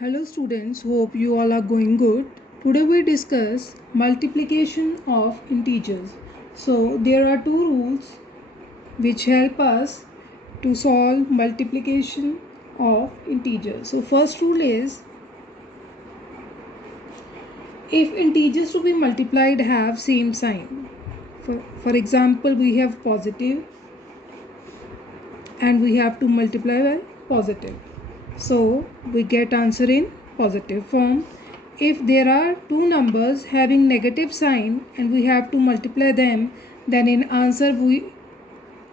Hello students, hope you all are going good. Today we discuss multiplication of integers. So there are two rules which help us to solve multiplication of integers. So first rule is if integers to be multiplied have same sign. For example, we have positive and we have to multiply by positive. So we get answer in positive form. If there are two numbers having negative sign and we have to multiply them, then in answer we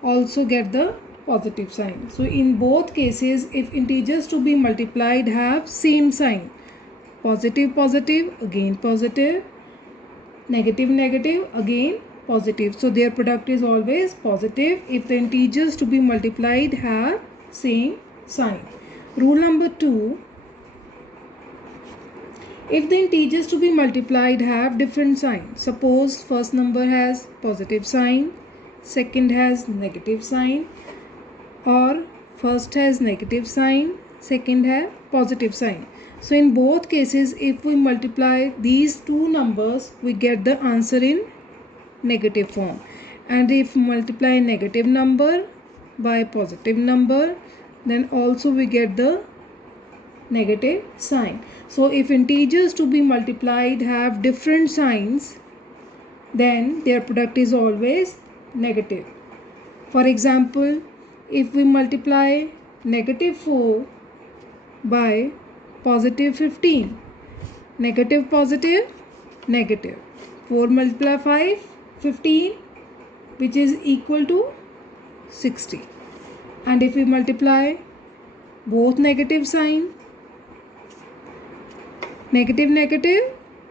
also get the positive sign. So in both cases, if integers to be multiplied have same sign, positive positive, again positive, negative negative, again positive, so their product is always positive if the integers to be multiplied have same sign. Rule number 2, if the integers to be multiplied have different signs, suppose first number has positive sign, second has negative sign, or first has negative sign, second has positive sign. So in both cases, if we multiply these two numbers, we get the answer in negative form. And if multiply negative number by positive number, then also we get the negative sign. So if integers to be multiplied have different signs, then their product is always negative. For example, if we multiply negative 4 by positive 15, negative positive negative, 4 multiply 5, 15, which is equal to 60. And if we multiply both negative sign, negative negative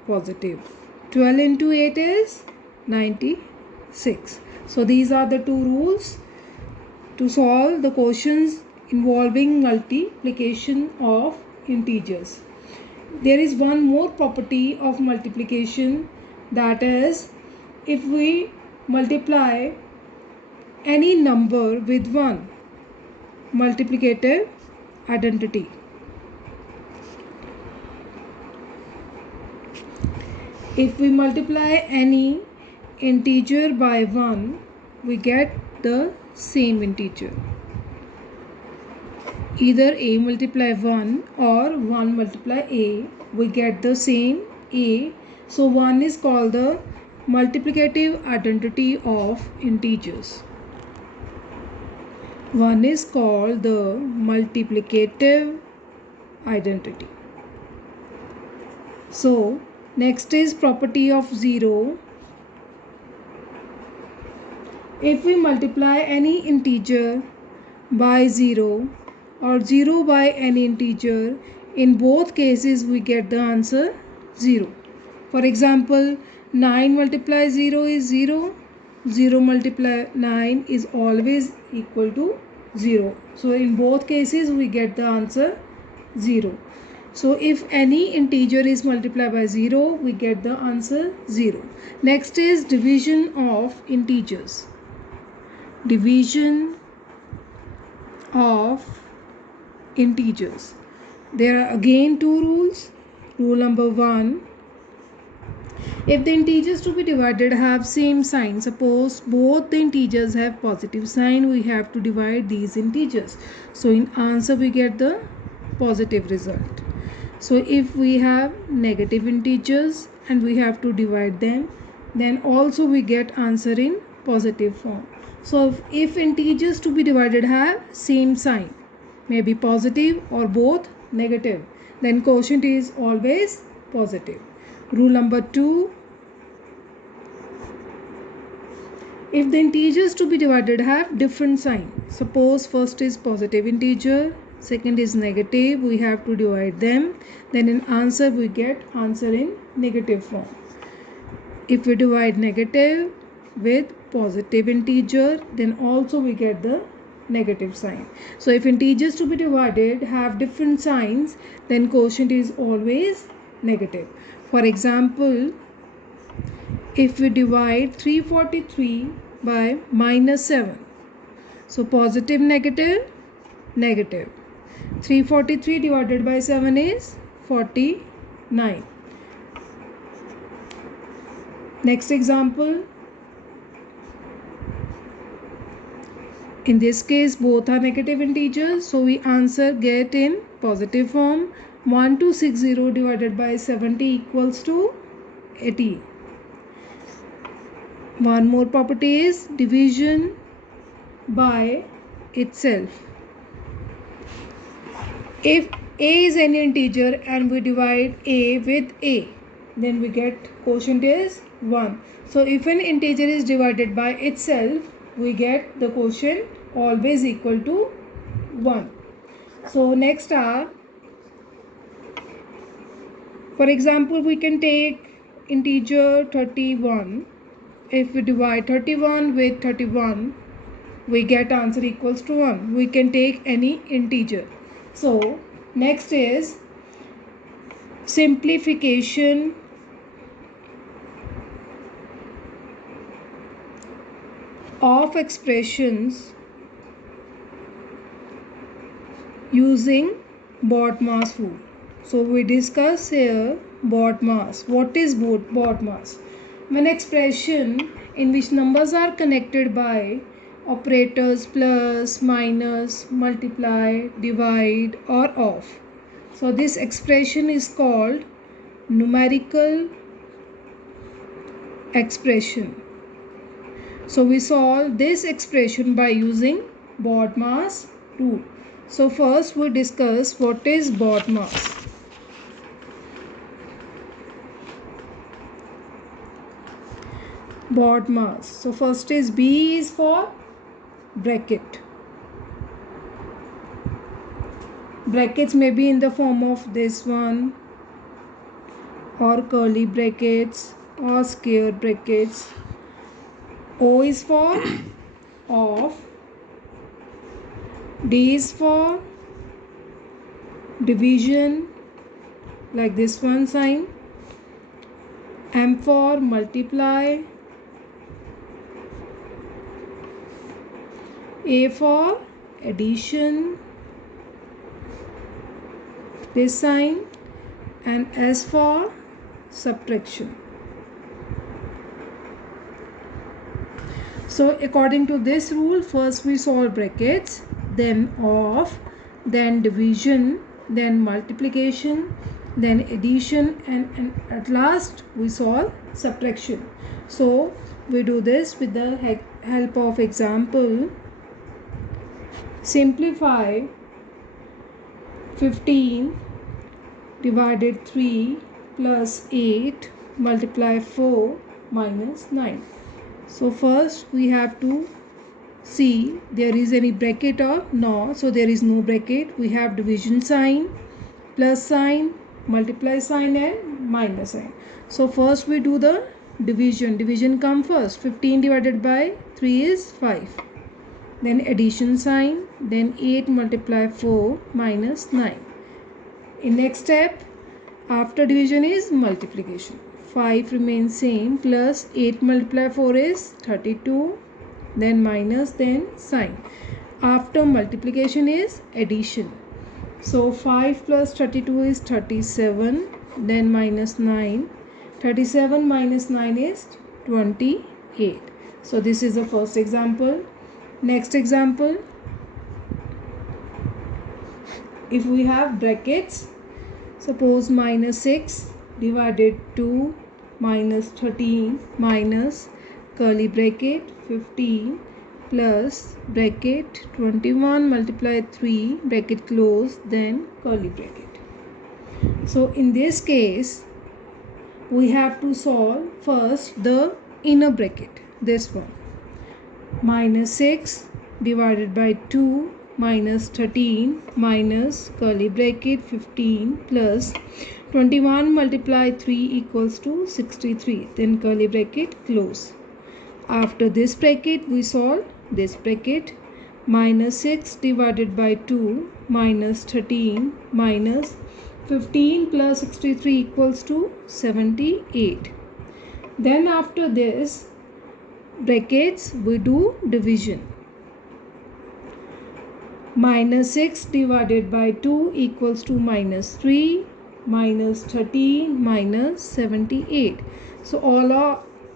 positive, 12 into 8 is 96. So these are the two rules to solve the questions involving multiplication of integers. There is one more property of multiplication, that is if we multiply any number with one multiplicative identity. If we multiply any integer by 1, we get the same integer. Either a multiply 1 or 1 multiply a, we get the same a. So 1 is called the multiplicative identity of integers. 1 is called the multiplicative identity. So next is property of 0. If we multiply any integer by 0 or 0 by any integer, in both cases we get the answer 0. For example, 9 multiply 0 is 0, 0 multiply 9 is always equal to 0. So in both cases we get the answer 0. So if any integer is multiplied by 0, we get the answer 0. Next is division of integers. Division of integers. There are again two rules. Rule number 1, if the integers to be divided have same sign, suppose both the integers have positive sign, we have to divide these integers. So in answer we get the positive result. So if we have negative integers and we have to divide them, then also we get answer in positive form. So if integers to be divided have same sign, maybe positive or both negative, then quotient is always positive. Rule number 2, if the integers to be divided have different sign, suppose first is positive integer, second is negative, we have to divide them, then in answer we get answer in negative form. If we divide negative with positive integer, then also we get the negative sign. So if integers to be divided have different signs, then quotient is always negative. For example, if we divide 343 by minus 7, so positive negative negative, 343 divided by 7 is 49. Next example. In this case, both are negative integers, so we answer get in positive form. 1260 divided by 70 equals to 80. One more property is division by itself. If a is any integer and we divide a with a, then we get quotient is 1. So if an integer is divided by itself, we get the quotient always equal to 1. So next are, for example, we can take integer 31. If we divide 31 with 31, we get answer equals to 1. We can take any integer. So next is simplification of expressions using BODMAS rule. So we discuss here BODMAS. What is BODMAS? When expression in which numbers are connected by operators plus, minus, multiply, divide or of. So this expression is called numerical expression. So we solve this expression by using BODMAS rule. So first we discuss what is BODMAS. BODMAS. So first is B is for bracket. Brackets may be in the form of this one, or curly brackets, or square brackets. O is for of. D is for division, like this one sign. M for multiply. A for addition, this sign, and S for subtraction. So according to this rule, first we solve brackets, then of, then division, then multiplication, then addition, and at last we solve subtraction. So we do this with the help of example. Simplify 15 divided 3 plus 8 multiply 4 minus 9. So first we have to see there is any bracket or no. So there is no bracket. We have division sign, plus sign, multiply sign and minus sign. So first we do the division. Division come first. 15 divided by 3 is 5. Then addition sign, then 8 multiply 4 minus 9. In next step, after division is multiplication. 5 remains same, plus 8 multiply 4 is 32, then minus, then sign. After multiplication is addition. So 5 plus 32 is 37, then minus 9. 37 minus 9 is 28. So this is the first example. Next example, if we have brackets, suppose minus 6 divided 2 minus 13 minus curly bracket 15 plus bracket 21 multiply 3 bracket close, then curly bracket. So in this case we have to solve first the inner bracket, this one. Minus 6 divided by 2 minus 13 minus curly bracket 15 plus 21 multiply 3 equals to 63, then curly bracket close. After this bracket we solve this bracket. Minus 6 divided by 2 minus 13 minus 15 plus 63 equals to 78. Then after this brackets we do division. Minus 6 divided by 2 equals to minus 3 minus 13 minus 78. So all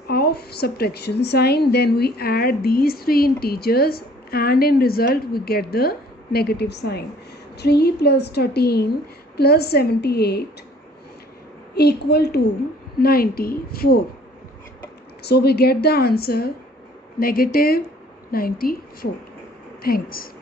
of subtraction sign, then we add these three integers and in result we get the negative sign. 3 plus 13 plus 78 equal to 94. So we get the answer negative 94. Thanks.